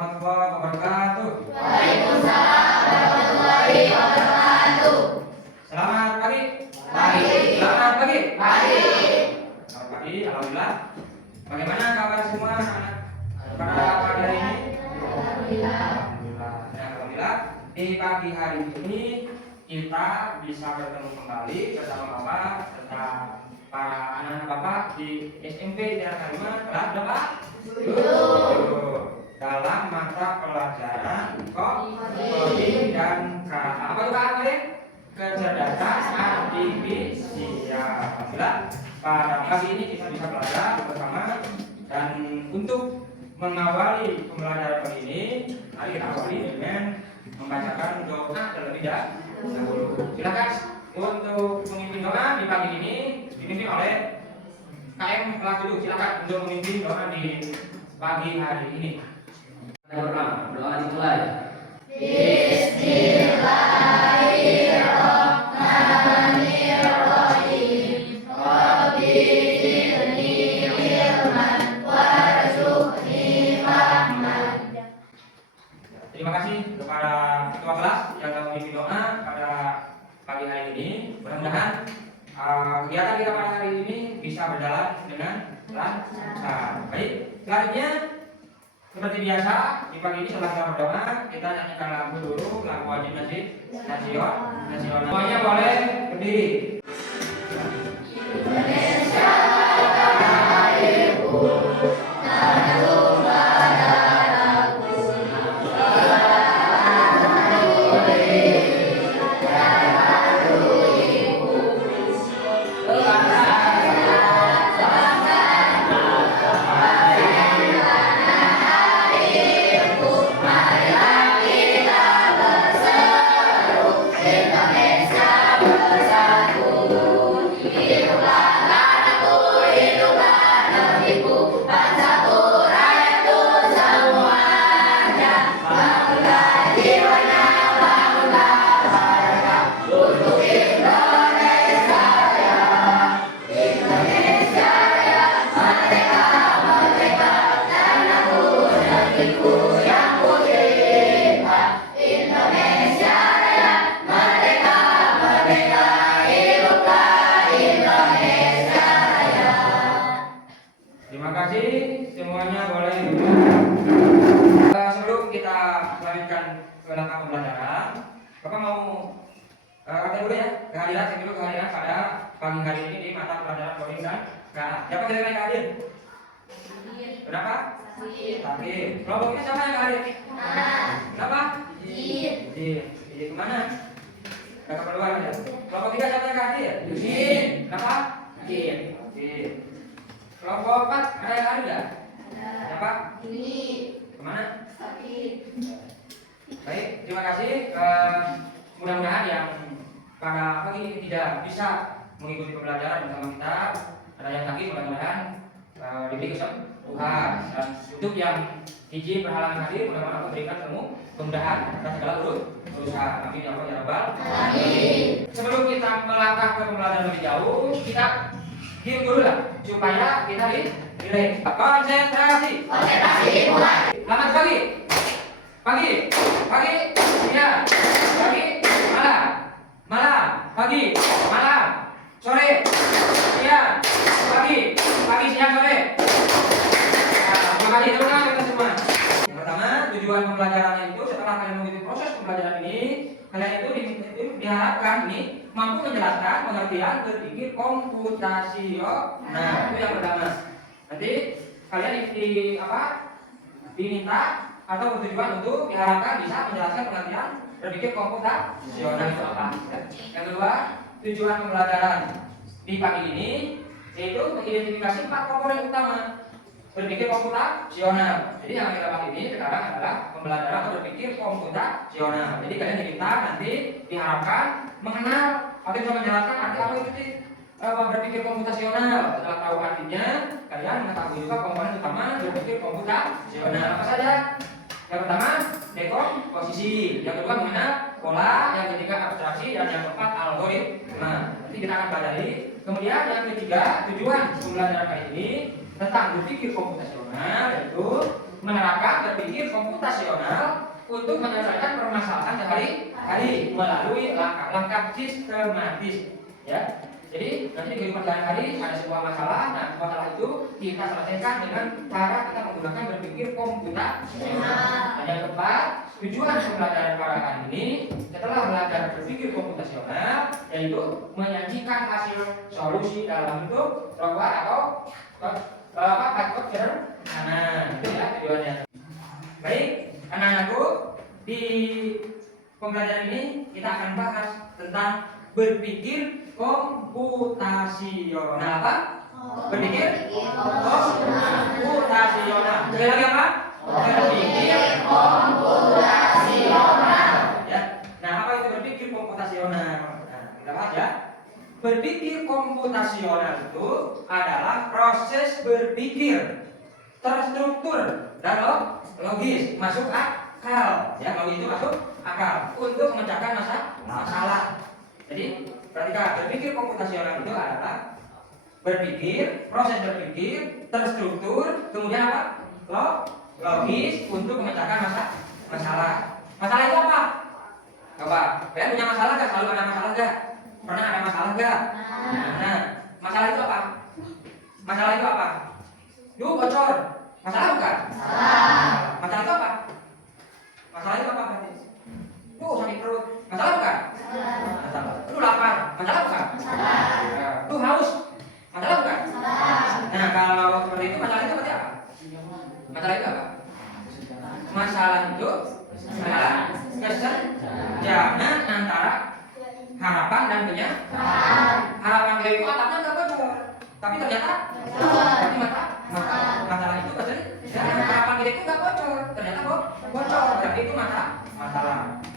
warahmatullahi wabarakatuh. Waalaikumsalam warahmatullahi wabarakatuh. Selamat pagi. Pagi. Selamat pagi. Pagi. Selamat pagi. Alhamdulillah. Bagaimana kabar semua anak-anak pada pagi hari ini? Alhamdulillah. Alhamdulillah. Ya, alhamdulillah. Di pagi hari ini kita bisa bertemu kembali bersama Bapak serta para anak-anak Bapak di SMP Tiara Karima kelas berapa? 7. Dalam mata pelajaran coding dan apa itu Kak? Kecerdasan artifisial. Alhamdulillah. Pada pagi ini kita bisa belajar bersama, dan untuk mengawali pembelajaran pagi ini, mari kita awali dengan membacakan doa terlebih dahulu. Silakan untuk memimpin doa di pagi ini dipimpin oleh KM kelas 7. Silakan untuk memimpin doa di pagi hari ini. Doa dimulai. Bismillahirrahmanirrahim. Rabbi zidni ilman warzuqni fahman. Terima kasih kepada ketua kelas yang telah memimpin doa pada pagi hari ini. Mudah-mudahan kegiatan kita pada hari ini bisa berjalan dengan lancar. Baik, selanjutnya seperti biasa di pagi ini setelah kita berdoa, kita nyanyikan lagu dulu, lagu wajib nasional. Semuanya boleh berdiri. Indonesia tanah airku, tanah tumpah darahku, Terima kasih, semuanya boleh duduk. Sebelum kita melanjutkan ke langkah pembelajaran, Bapak mau katakan dulu ya kehadiran sebelum kehadiran pada pagi hari ini di mata pelajaran coding dan siapa kira-kira yang hadir? Kenapa? Sakit. Kelompoknya siapa yang hadir? Kenapa? Di kemana? Gak keperluan ya. Kelompok 3 siapa yang hadir? Kenapa? Oke. Kelompok 4 ada yang hadir nggak? Siapa? Kemana? Baik, terima kasih. Mudah-mudahan yang pada pagi ini tidak bisa mengikuti pembelajaran bersama kita, ada yang sakit, mudah-mudahan diberi kesembuhan. Dan untuk yang izin berhalangan hadir, mudah-mudahan Allah berikan kemudahan dan segala urusan. Amin ya Allah ya Rabbal alamin. Sebelum kita melangkah ke pembelajaran lebih jauh, kita diam dulu lah supaya kita rileks. Konsentrasi dimulai. Selamat pagi. Siang, pagi, malam, pagi, malam, sore, siang, pagi, siang, sore. Terima kasih teman-teman semua. Yang pertama, tujuan pembelajaran itu setelah kalian mengikuti proses pembelajaran ini, kalian itu diharapkan mampu menjelaskan pengertian berpikir komputasional. Nah, itu yang pertama. Nanti kalian diminta atau bertujuan untuk diharapkan bisa menjelaskan pengertian berpikir komputasional itu apa. Yang kedua, tujuan pembelajaran di pagi ini yaitu mengidentifikasi 4 komponen utama berpikir komputasional. Jadi yang kita bahas ini sekarang adalah pembelajaran atau berpikir komputasional. Jadi kalian diminta nanti diharapkan mengenal atau bisa menjelaskan arti apa itu sih berpikir komputasional. Setelah tahu artinya, kalian mengetahui juga komponen utama berpikir komputasional apa saja. Yang pertama, dekomposisi. Yang kedua, mengenal pola. Yang ketiga, abstraksi. Dan yang keempat, algoritma. Nanti kita akan pelajari. Kemudian yang ketiga, tujuan pembelajaran kali ini tentang berpikir komputasional, yaitu menerapkan berpikir komputasional untuk menyelesaikan permasalahan sehari-hari melalui langkah-langkah sistematis. Ya, jadi nanti di kehidupan sehari-hari ada sebuah masalah, nah masalah itu kita selesaikan dengan cara kita menggunakan berpikir komputasional. Dan yang keempat, tujuan pembelajaran pada hari ini setelah belajar berpikir komputasional yaitu menyajikan hasil solusi dalam bentuk robot atau kode sederhana. Itu ya tujuannya. Baik, anak-anakku, di pembelajaran ini kita akan bahas tentang berpikir komputasional. Apa? Berpikir komputasional. Sekali lagi apa? Berpikir komputasional. Ya. Nah, apa itu berpikir komputasional? Nah, kita bahas ya. Berpikir komputasional itu adalah proses berpikir terstruktur dan logis, masuk akal. Ya, logis itu masuk akal untuk memecahkan masalah. Jadi, perhatikan, berpikir komputasional itu adalah proses berpikir terstruktur, kemudian apa? Logis untuk memecahkan masalah. Masalah itu apa? Coba, kalian punya masalah nggak? Selalu ada masalah nggak? Pernah ada masalah nggak? Nah, masalah itu apa? Masalah itu apa? Duh, bocor. Masalah bukan? Masalah itu apa? Masalah itu apa? Duh, sakit perut. Masalah bukan? Masalah. Duh, lapar. Masalah bukan? Duh, haus. Masalah bukan? Nah, kalau seperti itu, masalah itu seperti apa? Masalah itu apa? Masalah itu adalah kesenjangan antara harapan dan kenyataan. Harapan kita itu atapnya nggak bocor, tapi ternyata masalah itu kesenjangan. Harapan kita itu nggak bocor, ternyata bocor. Berarti itu masalah.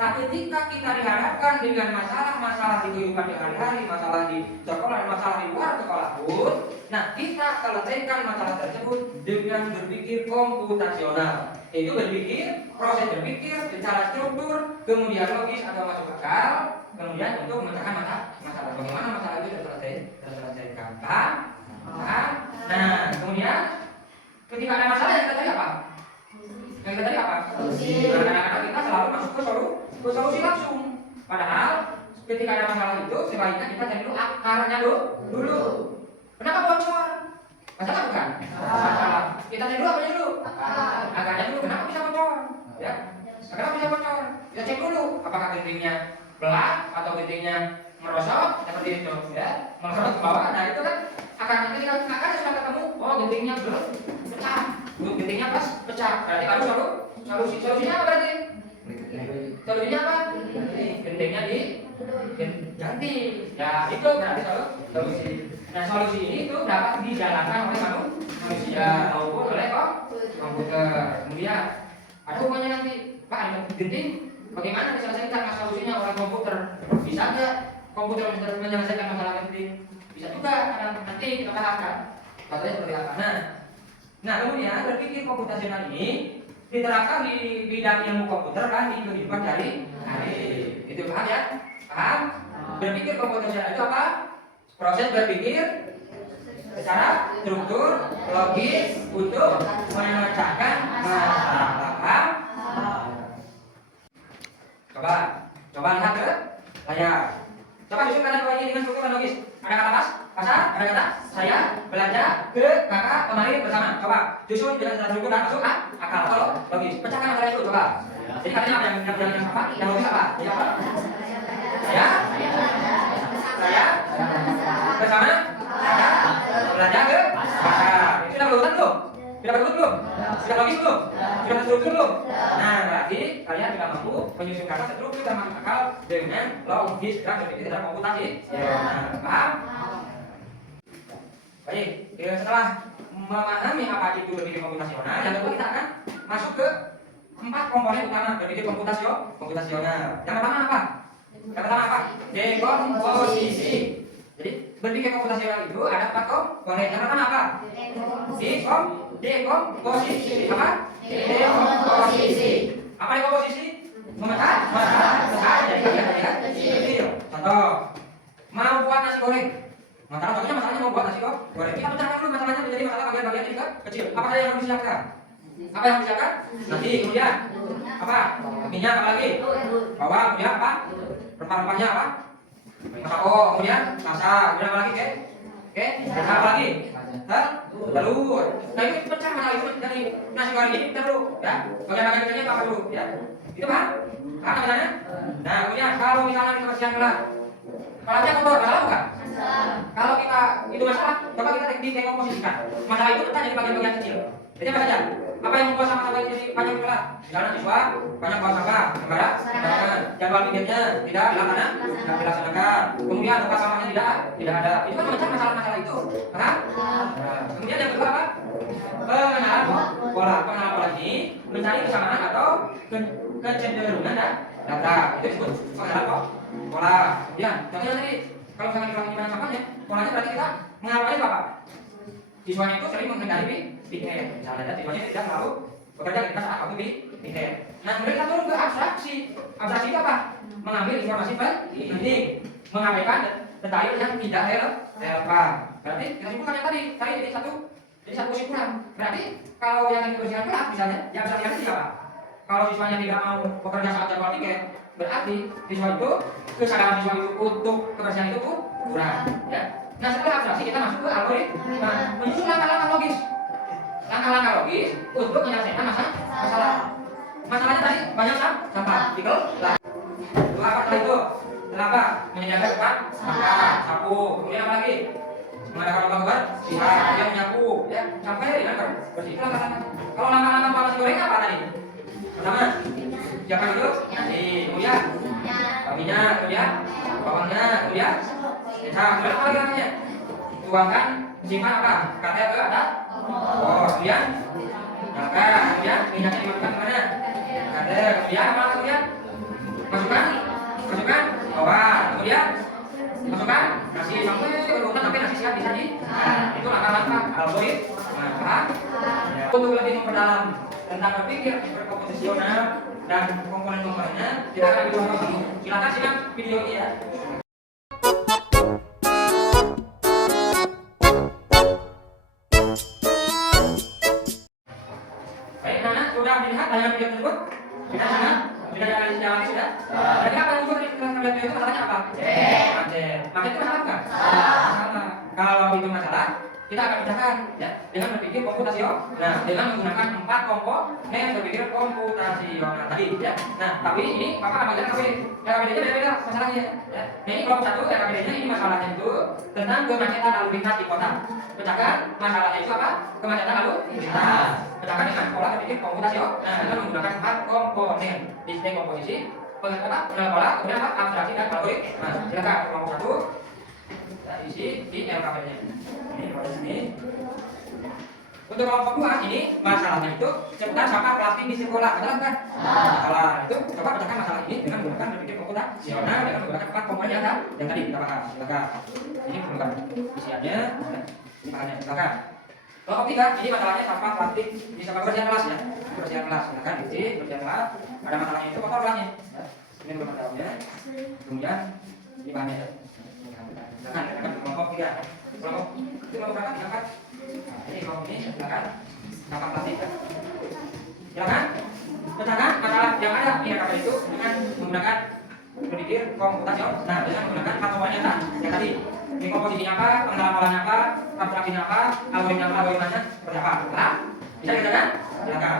Nah, ketika kita dihadapkan dengan masalah-masalah di kehidupan sehari-hari, masalah di sekolah, masalah di luar sekolah pun, nah kita selesaikan masalah tersebut dengan berpikir komputasional. Itu proses berpikir secara struktur, kemudian logis atau masuk akal, kemudian untuk memecahkan masalah. Bagaimana masalah itu terselesaikan? Nah, kemudian ketika ada masalah yang kita tadi apa? Yang kita tadi apa? Kadang-kadang kita selalu masuk ke solusi langsung. Padahal ketika ada masalah itu sebaiknya kita cari dulu akarnya dulu. Kenapa bocor? Masalah bukan? Masalah. Kita cari dulu apa dulu? Akarnya dulu. Kenapa bisa bocor? Ya. Kenapa bisa bocor? Kita cek dulu. Apakah gentingnya belah atau gentingnya merosot seperti itu? Ya. Merosot ke bawah. Nah itu kan akarnya ketika akarnya sudah ketemu. Oh gentingnya belum pecah. Gentingnya pas pecah. Berarti baru solusinya apa berarti? Solusinya apa? Gentingnya diganti. Ya itu berarti solusi. Nah solusi ini itu dapat dijalankan oleh manusia maupun oleh komputer. Kemudian ada hubungannya nanti, Pak ada genting, bagaimana diselesaikan solusinya oleh komputer? Bisa nggak komputer menyelesaikan masalah genting? Bisa juga. Nanti kita bahas kan. Katanya seperti apa? Nah kemudian berpikir komputasional ini diterapkan di bidang ilmu komputer kan di kehidupan sehari-hari. Itu paham ya? Paham? Berpikir komputasional itu apa? Proses berpikir secara struktur, logis untuk memecahkan masalah. Paham? Coba lihat ke layar. Coba susun kata dua ini dengan struktur dan logis. Ada kata pasar, ada kata saya belanja ke kakak kemarin bersama. Coba susun dengan secara struktur dan masuk akal. Kalau logis, pecahkan masalah itu. Coba. Jadi katanya apa yang apa? Yang logis apa? Jadi apa? Saya bersama belanja ke pasar. Itu sudah berurutan belum? Sudah berurutan belum? Sudah logis belum? Sudah terstruktur belum? Nah, berarti kalian sudah mampu menyusun kata struktur dan masuk akal dengan logis dan berpikir secara komputasi. Nah, paham? Baik, setelah memahami apa itu berpikir komputasional, yang kedua kita akan masuk ke 4 komponen utama berpikir komputasional. Yang pertama apa? Dekomposisi. Jadi berpikir komputasional itu ada 4 komponen. Yang pertama apa? Dekomposisi. Apa? Dekomposisi. Apa dekomposisi? Memecah jadi kecil. Contoh, mau buat nasi goreng. Masalah contohnya masalahnya mau buat nasi goreng. Kita pecahkan dulu masalahnya menjadi masalah bagian-bagian yang kecil. Apa saja yang harus disiapkan? Apa yang harus disiapkan? Nasi, kemudian apa? Minyak, apa lagi? Bawang, kemudian apa? Rempah-rempahnya apa? Masako, kemudian rasa, kemudian apa lagi? Oke, apa lagi? Telur. Nah itu pecah masalah itu dari nasi goreng ini kita dulu, ya. Bagian-bagian kecilnya apa dulu, ya? Itu paham? Paham misalnya? Nah kemudian kalau misalnya di kebersihan gelas, kolamnya kotor, masalah bukan? Kalau kita itu masalah, coba kita dekomposisikan. Masalah itu kita jadi bagian-bagian kecil. Jadi apa saja? Apa yang membuat sampah jadi banyak gelas? Misalnya siswa banyak buang sampah, gimana? Jadwal pikirnya tidak dilaksanakan. Kemudian tempat sampahnya tidak ada. Itu kan memecah masalah-masalah itu. Paham? Nah, kemudian yang kedua apa? Pengenalan pola. Pengenalan pola ini mencari kesamaan atau kecenderungan data. Itu disebut pengenalan pola. Kemudian contohnya tadi kalau misalnya di banyak sampahnya, polanya berarti kita mengawalnya apa? Siswanya itu sering menghindari piket. Misalnya siswanya tidak selalu bekerja ketika saat waktu piket. Nah kemudian kita turun ke abstraksi. Abstraksi itu apa? Mengambil informasi penting, mengabaikan detail yang tidak relevan. Berarti kita simpulkan yang tadi jadi satu kesimpulan. Berarti kalau yang kebersihan kelas misalnya, yang abstraksi apa? Kalau siswanya tidak mau bekerja saat jadwal piket, berarti siswa itu kesadaran siswa itu untuk kebersihan itu kurang. Ya. Nah setelah abstraksi kita masuk ke algoritma, menyusun langkah-langkah logis. Langkah-langkah logis untuk menyelesaikan masalah. Masalahnya tadi banyak sampah, tikel. Dua apa tadi itu? Apa? Menyediakan tempat sampah, sapu. Kemudian apa lagi? Mengadakan lomba pihak, kemudian menyapu, ya sampai dengan bersih. Itu langkah-langkah. Kalau langkah-langkah nasi goreng apa tadi? Pertama, siapkan dulu nasi, kemudian minyak, kemudian bawangnya, kemudian kecap, kemudian apa lagi namanya? Tuangkan, simpan apa? Katel ke atas. Oh, kemudian nyalakan, kemudian minyaknya dimasukkan ke mana? Katel, kemudian apa? Kemudian masukkan bawang, kemudian masukkan nasi sampai nasi siap disaji. Nah, itu langkah-langkah algoritma. Untuk lebih memperdalam tentang berpikir berkomposisional dan komponen-komponennya, kita akan dulu. Silakan simak video ini ya. Baik, anak sudah melihat tayangan video tersebut? Sudah jalan sudah? Berarti apa yang untuk melihat video itu masalahnya apa? Macet itu masalah bukan? Masalah. Kalau itu masalah, kita akan pecahkan ya dengan berpikir komputasional. Nah, dengan menggunakan 4 komponen berpikir komputasional tadi ya. Nah, tapi ini Bapak akan belajar RKPD-nya beda-beda masalahnya ya. Nah, ini kelompok 1 RKPD-nya ini masalahnya itu tentang kemacetan lalu lintas di kota. Pecahkan masalahnya itu apa? Kemacetan lalu lintas. Pecahkan dengan pola berpikir komputasional. Nah, dengan menggunakan 4 komponen display komposisi, pengenalan pola, kemudian apa? Abstraksi dan algoritma. Nah, silakan kelompok 1 isi di RKPD-nya. Ini. Untuk kelompok 2 ini masalahnya itu seputar sampah plastik di sekolah, betul kan? Masalah itu coba pecahkan masalah ini dengan menggunakan berpikir komputasional dengan menggunakan 4 komponen yang tadi kita bahas. Silakan. Ini bukan isiannya, ini bahannya. Silakan. Kelompok 3 ini masalahnya sampah plastik di sekolah kebersihan kelas ya. Kebersihan kelas, silakan isi kebersihan kelas. Ada masalahnya itu kotor kelasnya. Ya. Ini bukan masalahnya. Kemudian ini bahannya. Silakan kelompok 3. Kelompok itu kelompok berapa? 4. Ini kelompok ini silakan sampah plastik. Silakan pecahkan masalah yang ada di RKPD itu dengan menggunakan berpikir komputasional. Nah, dengan menggunakan 4 komponen yang tadi. Ini komposisinya apa, pengenalan polanya apa, abstraksinya apa, algoritmanya seperti apa. Nah, bisa dikerjakan? Silakan.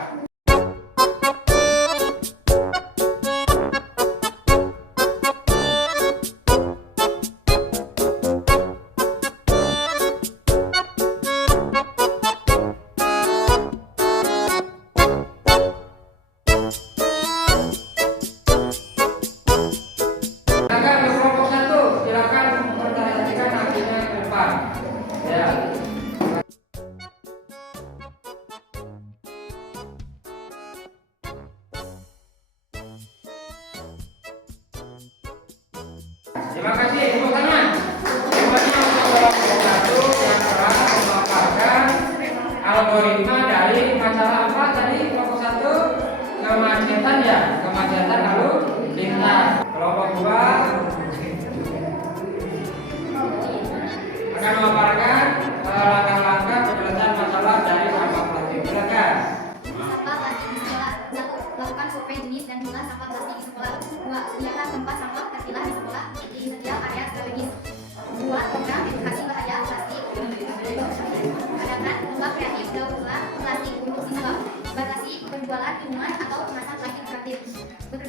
Terima kasih. Jawabannya untuk kelompok 1 yang telah memaparkan algoritma dari masalah apa tadi? Kelompok 1 kemacetan ya, kemacetan lalu lintas. Kelompok 2 ada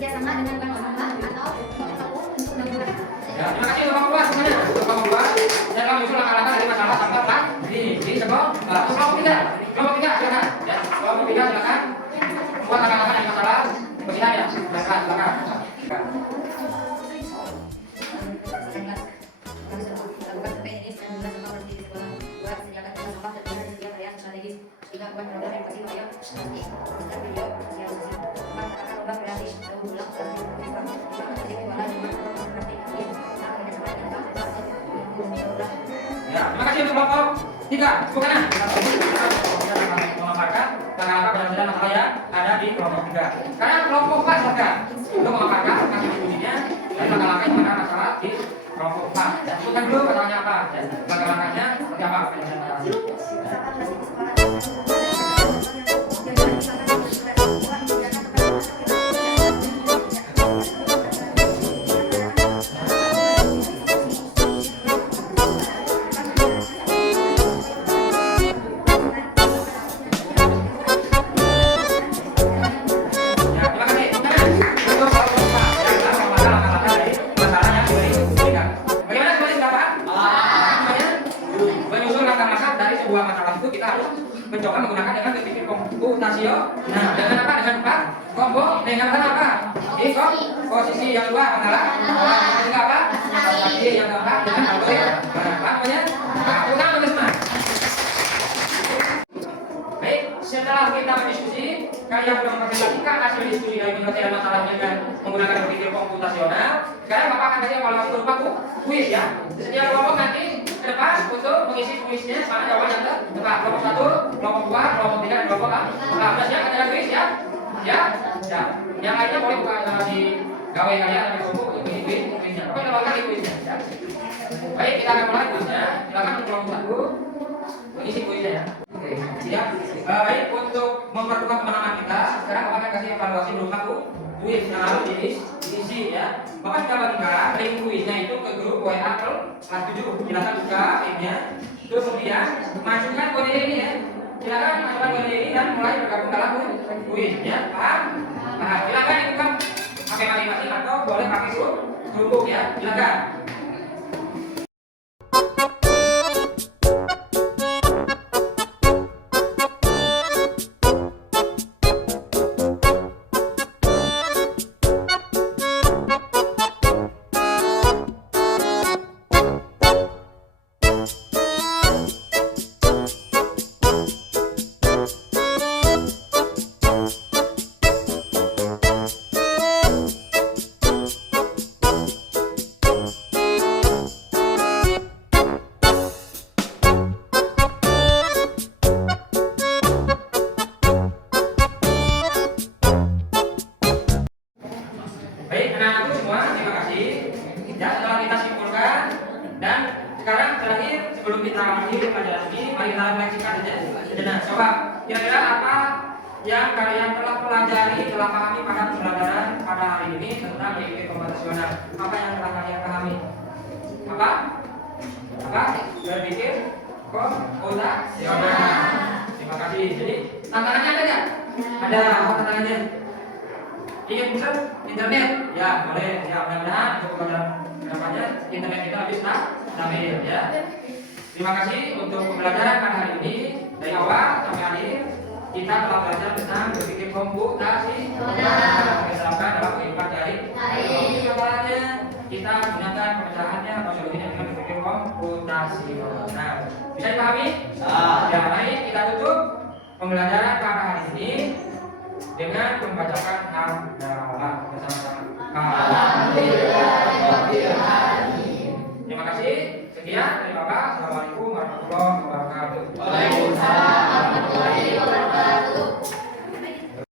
bekerja sama dengan bank atau untuk menggunakan. Ya, terima kasih untuk keluar semuanya. Untuk keluar dan kami usul langkah-langkah dari masalah sampah plat di sebelum kelompok 3. Kelompok 3 silakan. Ya, kelompok 3 silakan. Buat langkah-langkah dari masalah pemilihan ya. Silakan. Ya, terima kasih untuk kelompok 3. Bukan memaparkan langkah-langkah penyelesaian masalah yang ada di kelompok 3. Sekarang kelompok 4 silakan untuk memaparkan hasil diskusinya dan langkah-langkah yang ada masalah di kelompok 4. Ya, sebutkan dulu masalahnya apa dan langkah-langkahnya seperti apa penyelesaian masalahnya. Mencoba menggunakan dengan berpikir komputasional. Nah, dengan apa? Dengan apa? Dengan apa? Di posisi yang dua adalah dengan apa? Posisi yang keempat dengan algoritma. Apa namanya? Utama semua. Baik, setelah kita berdiskusi, kalian sudah mempresentasikan hasil diskusi dari penyelesaian masalahnya dengan menggunakan berpikir komputasional. Sekarang Bapak akan kasih evaluasi berupa kuis ya. Setiap kelompok nanti ke depan untuk mengisi kuisnya mana jawaban yang tepat. Kelompok 1, kelompok 2, kelompok 3, dan kelompok 4. Nah, sudah siap ada kuis ya? Ya? Ya. Yang lainnya boleh buka di gawai kalian ada kelompok untuk mengisi kuisnya. Oke, kita mulai kuisnya ya. Baik, kita akan mulai kuisnya. Silakan untuk kelompok 1 mengisi kuisnya ya. Oke, siap. Baik, untuk memperkuat kemenangan kita, sekarang Bapak akan kasih evaluasi berupa kuis yang harus diisi ya. Bapak sudah bagikan link kuisnya itu ke grup WA kelas 7. Silakan buka linknya. Kemudian masukkan kode ini ya. Silakan masukkan kode ini dan mulai bergabung dalam kuisnya. Paham? Nah, silakan ikutan pakai masing-masing atau boleh pakai grup ya. Silakan. Baik, anak-anakku semua, terima kasih. Ya, setelah kita simpulkan dan sekarang terakhir sebelum kita akhiri pelajaran ini, mari kita refleksikan saja. Nah, coba kira-kira apa yang kalian telah pelajari, telah pahami pada pembelajaran pada hari ini tentang berpikir komputasional? Apa yang telah kalian pahami? Apa? Berpikir komputasional. Terima kasih. Jadi tantangannya ada nggak? Ada. Apa tantangannya? Ingin pesan internet? Ya, boleh. Ya, mudah-mudahan untuk pelajaran kedepannya internet kita lebih stabil ya. Terima kasih untuk pembelajaran pada hari ini. Dari awal sampai akhir kita telah belajar tentang berpikir komputasi. Kita terapkan dalam kehidupan sehari-hari. Caranya kita gunakan pemecahannya atau solusinya dengan berpikir komputasional. Nah, bisa dipahami? Ya, baik. Kita tutup pembelajaran pada hari ini dengan membacakan hamdalah.